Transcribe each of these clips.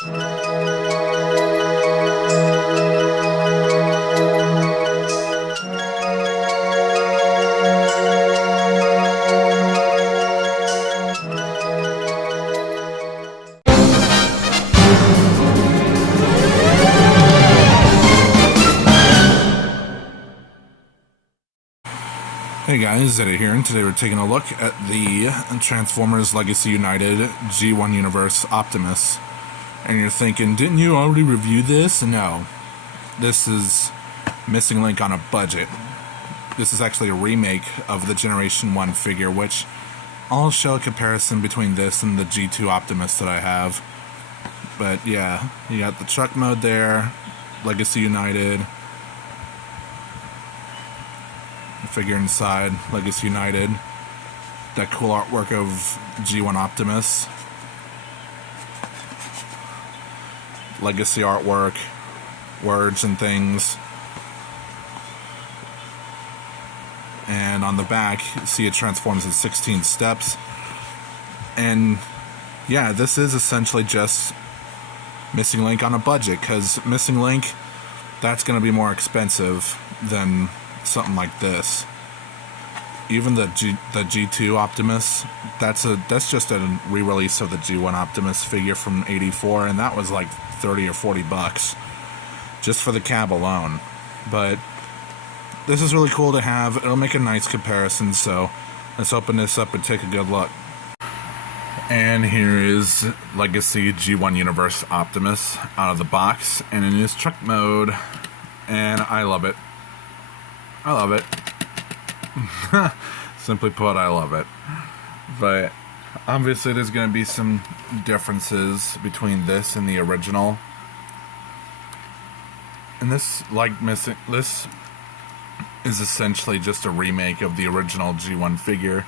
Hey guys, Zeta here, and today we're taking a look at the Transformers Legacy United G1 Universe Optimus. And you're thinking, didn't you already review this? No. This is Missing Link on a budget. This is actually a remake of the Generation 1 figure, which I'll show a comparison between this and the G2 Optimus that I have. But yeah, you got the truck mode there, Legacy United. Figure inside, Legacy United. That cool artwork of G1 Optimus. Legacy artwork, words and things. And on the back, you see it transforms in 16 steps. And yeah, this is essentially just Missing Link on a budget, because Missing Link, that's going to be more expensive than something like this. Even the G2 Optimus, that's just a re-release of the G1 Optimus figure from '84, and that was like 30 or 40 bucks just for the cab alone. But this is really cool to have. It'll make a nice comparison, so let's open this up and take a good look. And here is Legacy G1 Universe Optimus out of the box and in his truck mode, and I love it. I love it. Simply put, I love it. But obviously there's going to be some differences between this and the original. And this is essentially just a remake of the original G1 figure,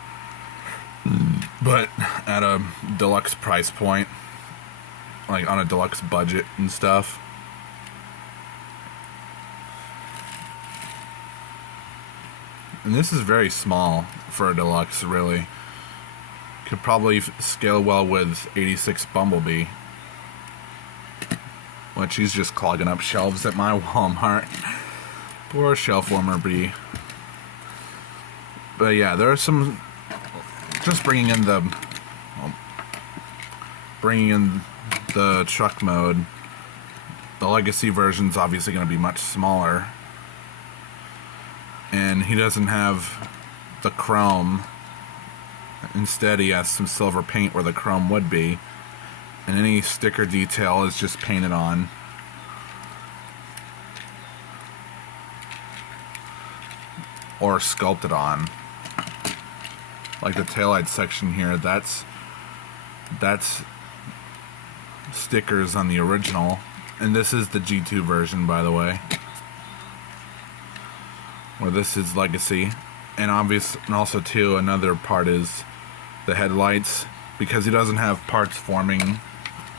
but at a deluxe price point, like on a deluxe budget and stuff. And this is very small for a deluxe, really. Could probably scale well with 86 Bumblebee, which he's just clogging up shelves at my Walmart. Poor shelf warmer bee. But yeah, there are some. Just bringing in the truck mode. The Legacy version's obviously going to be much smaller. And he doesn't have the chrome. Instead, he has some silver paint where the chrome would be. And any sticker detail is just painted on. Or sculpted on. Like the taillight section here, that's stickers on the original. And this is the G2 version, by the way. Where this is Legacy, and also too, another part is the headlights, because he doesn't have parts forming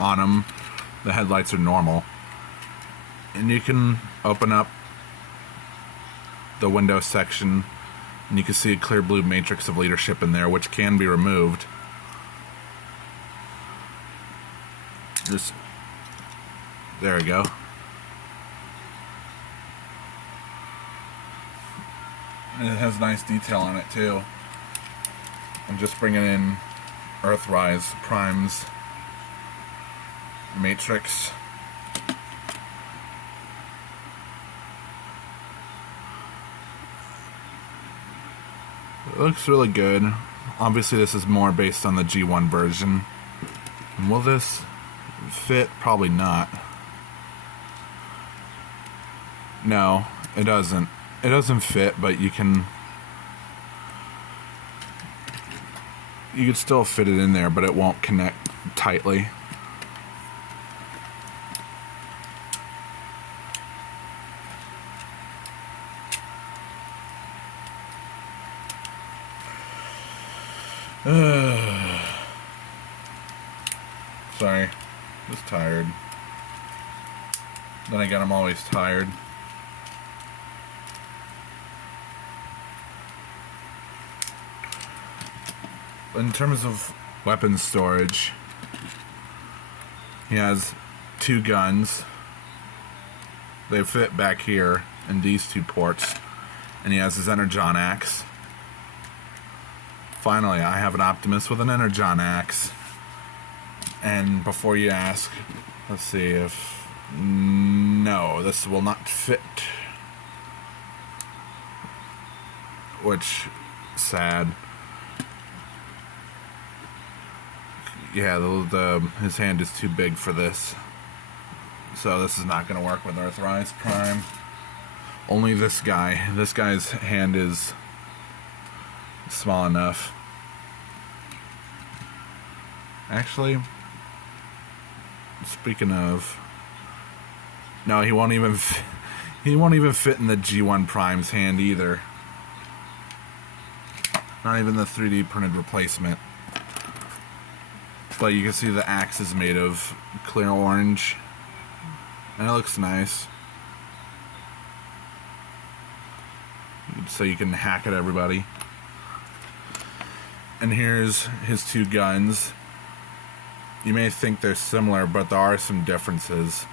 on him. The headlights are normal, and you can open up the window section, and you can see a clear blue matrix of leadership in there, which can be removed. There we go. And it has nice detail on it too. I'm just bringing in Earthrise Prime's matrix. It looks really good. Obviously this is more based on the G1 version. And will this fit? Probably not. No, it doesn't. It doesn't fit, but you could still fit it in there, but it won't connect tightly. Sorry, just tired. Then again, I'm always tired. In terms of weapon storage, he has two guns. They fit back here in these two ports. And he has his Energon axe. Finally, I have an Optimus with an Energon axe. And before you ask, let's see if... No, this will not fit. Which, sad. Yeah, his hand is too big for this. So this is not going to work with Earthrise Prime. Only this guy. This guy's hand is small enough. Actually, speaking of, no, he won't even fit in the G1 Prime's hand either. Not even the 3D printed replacement. But you can see the axe is made of clear orange, and it looks nice. So you can hack at everybody. And here's his two guns. You may think they're similar, but there are some differences.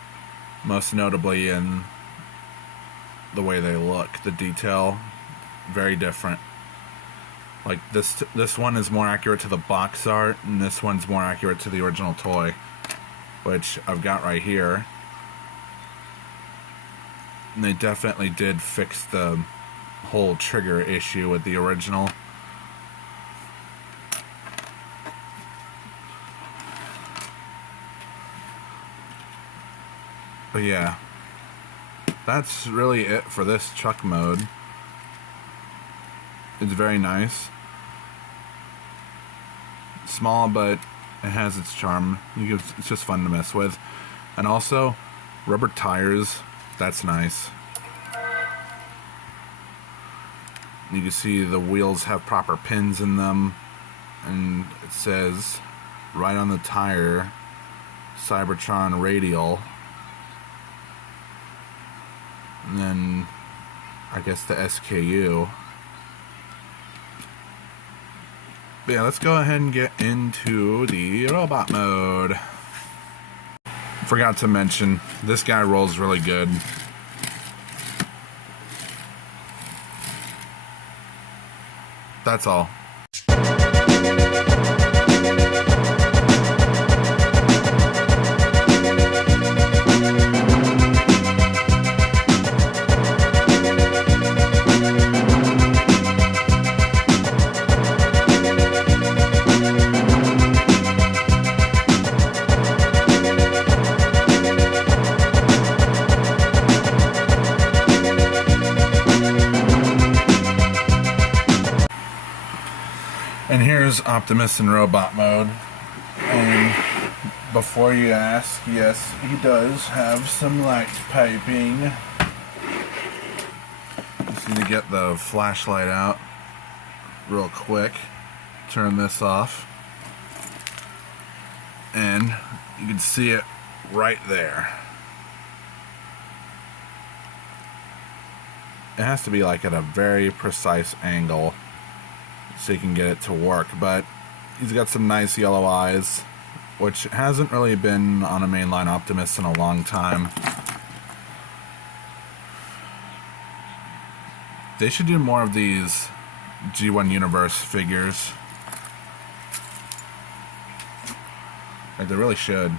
Most notably in the way they look. The detail, very different. Like this one is more accurate to the box art, and this one's more accurate to the original toy, which I've got right here. And they definitely did fix the whole trigger issue with the original. But yeah, that's really it for this truck mode. It's very nice. Small, but it has its charm. It's just fun to mess with. And also, rubber tires, that's nice. You can see the wheels have proper pins in them. And it says, right on the tire, Cybertron Radial. And then, I guess the SKU. But yeah, let's go ahead and get into the robot mode. Forgot to mention, this guy rolls really good. That's all. And here's Optimus in robot mode. And before you ask, yes, he does have some light piping. Just need to get the flashlight out real quick. Turn this off. And you can see it right there. It has to be like at a very precise angle so you can get it to work, but he's got some nice yellow eyes, which hasn't really been on a mainline Optimus in a long time. They should do more of these G1 Universe figures. Like, they really should.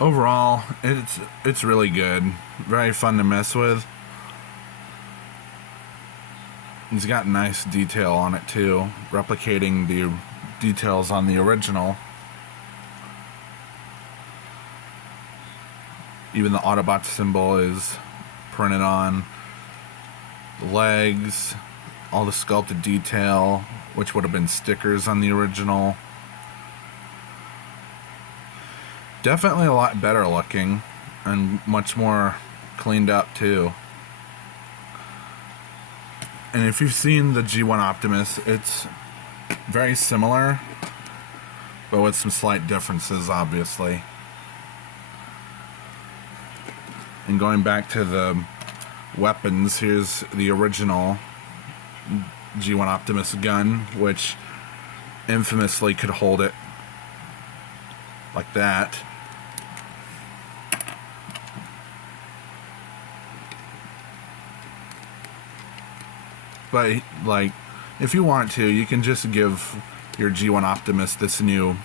Overall, it's really good. Very fun to mess with. He's got nice detail on it too, replicating the details on the original. Even the Autobot symbol is printed on the legs, all the sculpted detail, which would have been stickers on the original. Definitely a lot better looking and much more cleaned up too. And if you've seen the G1 Optimus, it's very similar, but with some slight differences, obviously. And going back to the weapons, here's the original G1 Optimus gun, which infamously could hold it like that. But, like, if you want to, you can just give your G1 Optimus this new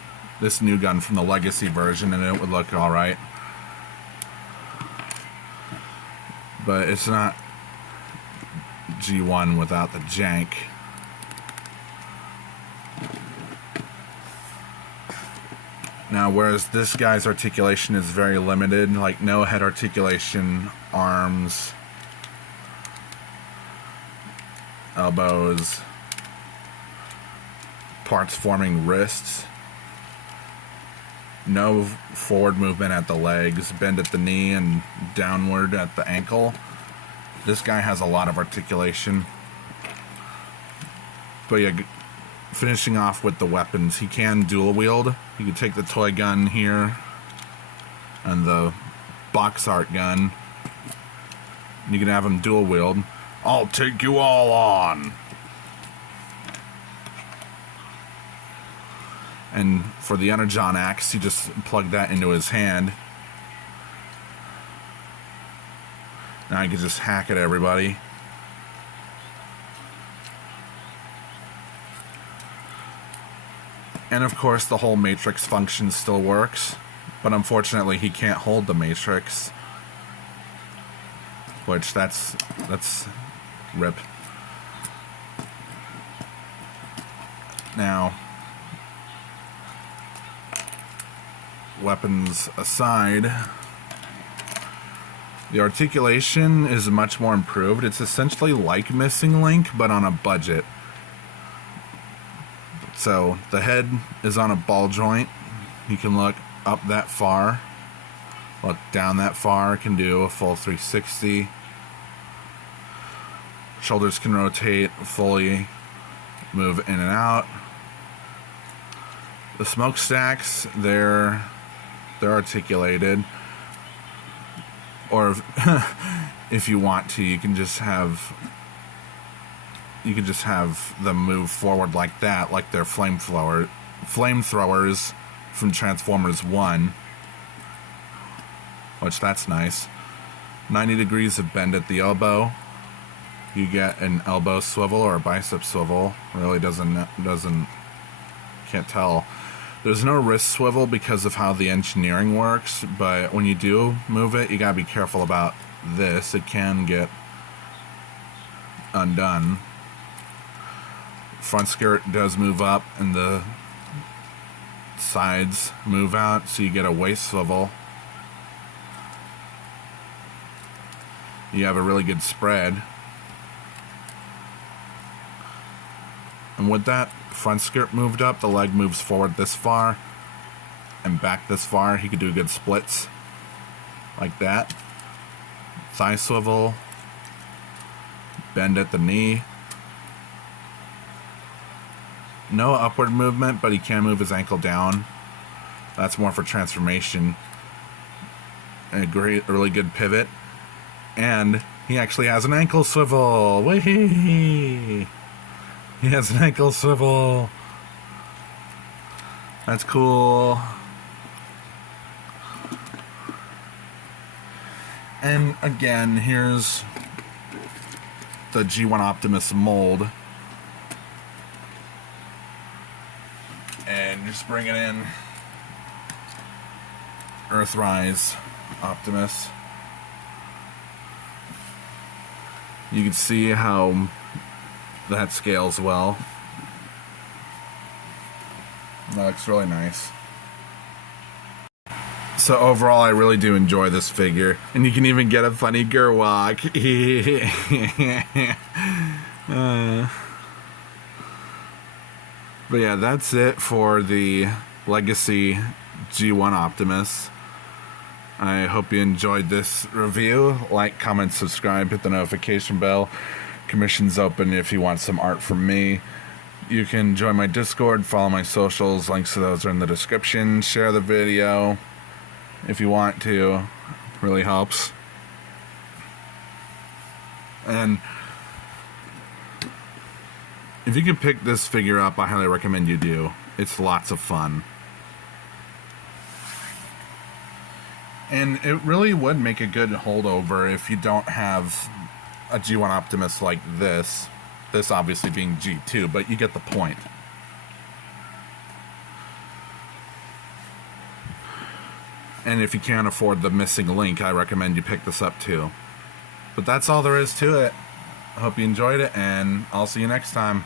gun from the Legacy version, and it would look alright. But it's not G1 without the jank. Now, whereas this guy's articulation is very limited, like no head articulation, arms, elbows, parts forming wrists, no forward movement at the legs, bend at the knee, and downward at the ankle. This guy has a lot of articulation. But yeah, finishing off with the weapons, he can dual wield. You can take the toy gun here and the box art gun. You can have him dual wield. I'll take you all on. And for the Energon axe, you just plug that into his hand. Now you can just hack at everybody. And of course, the whole matrix function still works, but unfortunately, he can't hold the matrix, which that's rip. Now, weapons aside, the articulation is much more improved. It's essentially like Missing Link, but on a budget. So the head is on a ball joint. You can look up that far, look down that far, can do a full 360. Shoulders can rotate fully, move in and out. The smokestacks, they're articulated. Or if you want to, you can just have them move forward like that, like they're flamethrowers from Transformers 1, which that's nice. 90 degrees of bend at the elbow. You get an elbow swivel or a bicep swivel. Really can't tell. There's no wrist swivel because of how the engineering works, but when you do move it, you gotta be careful about this. It can get undone. Front skirt does move up and the sides move out, so you get a waist swivel. You have a really good spread. And with that front skirt moved up, the leg moves forward this far and back this far. He could do good splits like that. Thigh swivel, bend at the knee. No upward movement, but he can move his ankle down. That's more for transformation. A really good pivot. And he actually has an ankle swivel. Whee! He has an ankle swivel. That's cool. And again, here's the G1 Optimus mold. And just bring it in. Earthrise Optimus. You can see how that scales well. That looks really nice. So overall, I really do enjoy this figure. And you can even get a funny Gerwalk. But yeah, that's it for the Legacy G1 Optimus. I hope you enjoyed this review. Like, comment, subscribe, hit the notification bell. Commission's open if you want some art from me. You can join my Discord, follow my socials. Links to those are in the description. Share the video if you want to. Really helps. And if you can pick this figure up, I highly recommend you do. It's lots of fun. And it really would make a good holdover if you don't have a G1 Optimus like this. This obviously being G2, but you get the point. And if you can't afford the missing link, I recommend you pick this up too. But that's all there is to it. I hope you enjoyed it, and I'll see you next time.